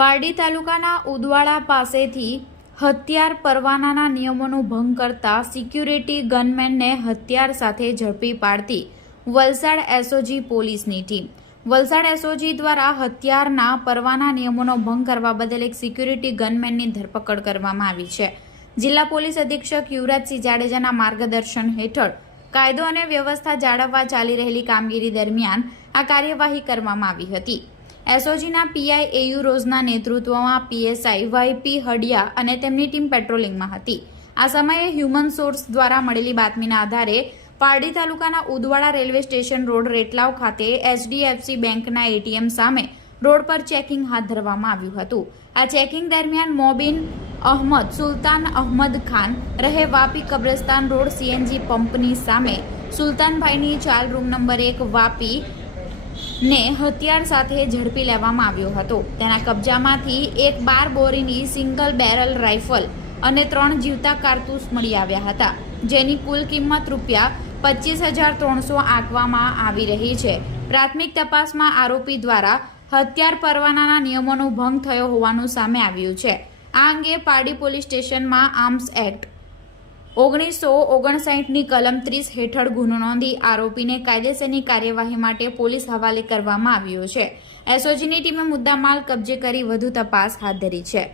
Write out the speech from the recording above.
પારડી તાલુકાના ઉદવાડા પાસેથી હથિયાર પરવાનાના નિયમોનો ભંગ કરતા સિક્યુરિટી ગનમેનને હથિયાર સાથે ઝડપી પાડતી વલસાડ એસઓજી પોલીસની ટીમ. વલસાડ એસઓજી દ્વારા હથિયારના પરવાના નિયમોનો ભંગ કરવા બદલ એક સિક્યુરિટી ગનમેનની ધરપકડ કરવામાં આવી છે. જિલ્લા પોલીસ અધિક્ષક યુવરાજસિંહ જાડેજાના માર્ગદર્શન હેઠળ કાયદો અને વ્યવસ્થા જાળવવા ચાલી રહેલી કામગીરી દરમિયાન આ કાર્યવાહી કરવામાં આવી હતી. એસઓજીના પીઆઈ એયુ રોઝના નેતૃત્વમાં પીએસઆઈ વાયપી હડિયા અને તેમની ટીમ પેટ્રોલિંગમાં હતી. આ સમયે હ્યુમન સોર્સ દ્વારા મળેલી બાતમીના આધારે પારડી તાલુકાના Udvada railway station road Retlav ખાતે એચડીએફસી બેંકના એટીએમ સામે રોડ પર ચેકિંગ હાથ ધરવામાં આવ્યું હતું. આ ચેકિંગ દરમિયાન મોબિન અહમદ, સુલતાન અહમદ ખાન, રહે વાપી કબ્રસ્તાન રોડ સીએનજી પંપની સામે સુલતાનભાઈની ચાલ રૂમ નંબર એક વાપી ને હથિયાર સાથે ઝડપી લેવામાં આવ્યો હતો. તેના કબજામાંથી એક બાર બોરીની સિંગલ બેરલ રાઇફલ અને ત્રણ જીવતા કારતૂસ મળી આવ્યા હતા, જેની કુલ કિંમત રૂપિયા પચીસ હજાર ત્રણસો આંકવામાં આવી રહી છે. પ્રાથમિક તપાસમાં આરોપી દ્વારા હથિયાર પરવાનાના નિયમોનો ભંગ થયો હોવાનું સામે આવ્યું છે. આ અંગે પારડી પોલીસ સ્ટેશનમાં આર્મ્સ એક્ટ ઓગણીસો ઓગણસાઠની કલમ ત્રીસ હેઠળ ગુનો નોંધી આરોપીને કાયદેસરની કાર્યવાહી માટે પોલીસ હવાલે કરવામાં આવ્યો છે. એસઓજીની ટીમે મુદ્દામાલ કબજે કરી વધુ તપાસ હાથ ધરી છે.